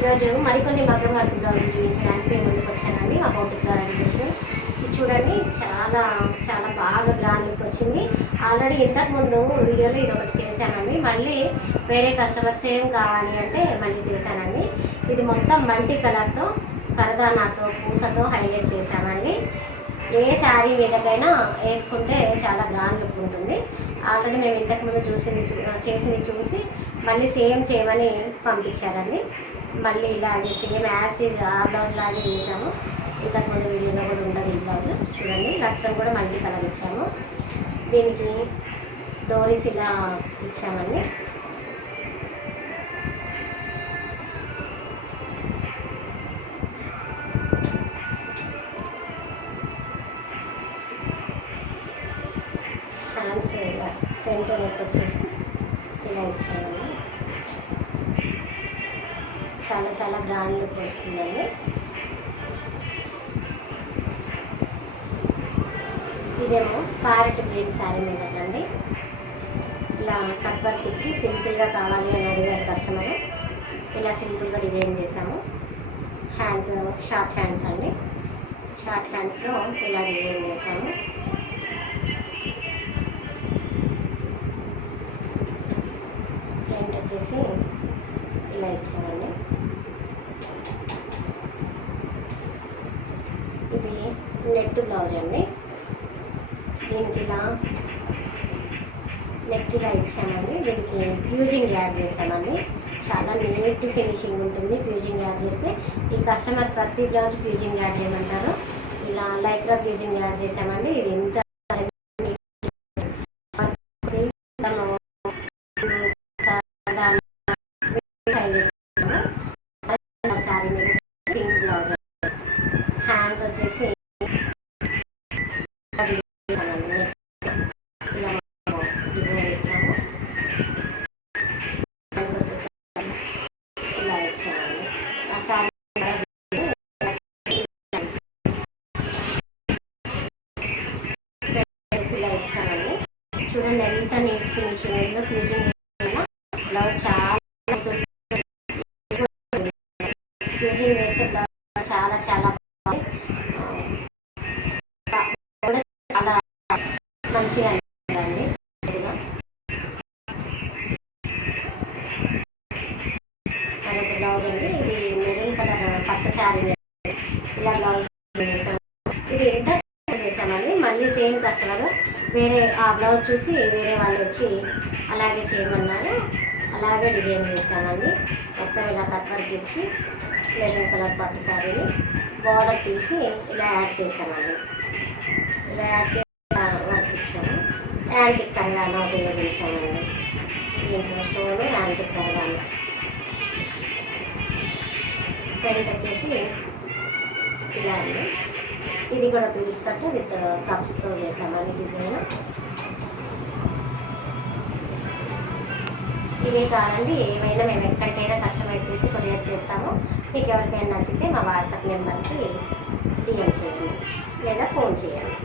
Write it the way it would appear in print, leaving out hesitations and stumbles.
ఈరోజు మరికొన్ని మగ్గం వర్క్ బ్లౌజులు చూపించడానికి మేము ముందుకు వచ్చానండి. మా బౌటిక్ ద్వారా అడిగేషన్ ఇది చూడండి, చాలా చాలా బాగా గ్రాండ్ లుక్ వచ్చింది. ఆల్రెడీ ఇంతకుముందు వీడియోలో ఇది ఒకటి చేశానండి. మళ్ళీ వేరే కస్టమర్ సేమ్ కావాలి అంటే మళ్ళీ చేశానండి. ఇది మొత్తం మల్టీ కలర్తో కరదానాతో పూసతో హైలైట్ చేశానండి. ఏ శారీ మీదకైనా వేసుకుంటే చాలా గ్రాండ్ లుక్ ఉంటుంది. ఆల్రెడీ మేము ఇంతకుముందు చేసింది చూసి మళ్ళీ సేమ్ చేయమని పంపించారండి. మళ్ళీ ఇలాగే సేమ్ యాజ్ ఈజ్ ఆ బ్లౌజ్ లాగే వేసాము. ఇంతకుముందు వీడియోలో కూడా ఉండదు ఈ బ్లౌజ్. చూడండి, లట్కన్ కూడా మల్టీ కలర్ ఇచ్చాము. దీనికి డోరీస్ ఇలా ఇచ్చామండి. హ్యాండ్స్ ఇలా ఫ్రంట్ నెక్ వచ్చేసి ఇలా ఇచ్చామండి. చాలా చాలా గ్రాండ్ లుక్ వస్తుందండి. ఇదేమో ప్యారెట్ గ్రీన్ శారీ మీద అండి. ఇలా కట్ వర్క్ ఇచ్చి సింపుల్గా కావాలి అని అడిగారు కస్టమర్. ఇలా సింపుల్గా డిజైన్ చేసాము. హ్యాండ్స్ షార్ట్ హ్యాండ్స్ అండి. షార్ట్ హ్యాండ్స్లో ఇలా డిజైన్ చేసాము. ఫ్రంట్ వచ్చేసి ఇలా ఇచ్చామండి. ఇది నెట్ బ్లౌజ్ అండి. దీనికి ఇలా నెక్ ఇలా ఇచ్చామండి. దీనికి ఫ్యూజింగ్ యాడ్ చేసామండి. చాలా నీట్ ఫినిషింగ్ ఉంటుంది ఫ్యూజింగ్ యాడ్ చేస్తే. ఈ కస్టమర్ ప్రతి బ్లౌజ్ ఫ్యూజింగ్ యాడ్ చేయమంటారు. ఇలా లైక్రా ఫ్యూజింగ్ యాడ్ చేసామండి. ఇది ఎంత శారీ మీద పింక్ బ్లౌజ్. హ్యాండ్స్ వచ్చేసి ఇలా డిజైన్ ఇచ్చాము. ఇలా ఇచ్చామండి. ఆ శారీ ఇలా ఇచ్చామండి. చూడండి ఎంత నీట్ ఫినిషింగ్ ఉందో. ఫ్యూజింగ్ బ్లౌజ్ చాలా ఫ్యూజింగ్ వేస్తే బ్లౌజ్ చాలా చాలా చాలా మంచిగా అనిపిస్తుందండి. మరొక బ్లౌజ్ అండి. ఇది మెరూన్ కలర్ పట్టు శారీ ఇలా బ్లౌజ్ చేసాము. ఇది ఎంత చేసామండి. మళ్ళీ సేమ్ కస్టమర్ వేరే ఆ బ్లౌజ్ చూసి వేరే వాళ్ళు వచ్చి అలాగే చేయమన్నారు. అలాగే డిజైన్ చేసామండి. మొత్తం ఇలా కట్ వర్క్ ఇచ్చి మెరూన్ కలర్ పట్టు శారీని బార్డర్ తీసి ఇలా యాడ్ చేసామండి. ఇలా యాడ్ చేసి వర్క్ ఇచ్చాము. యాంటిక్ కరదాన ఉపయోగించామండి. దీంట్లో స్టోన్ యాంటిక్ కరదాన. ఫ్రంట్ వచ్చేసి ఇలా అండి. ఇది కూడా పీస్ కట్ విత్ కప్స్తో చేసామండి డిజైన్. ఇదే కాదండి, ఏమైనా మేము ఎక్కడికైనా కస్టమైజ్ చేసి కొరియర్ చేస్తాము. మీకు ఎవరికైనా నచ్చితే మా వాట్సాప్ నెంబర్కి డిఎం చేయండి లేదా ఫోన్ చేయండి.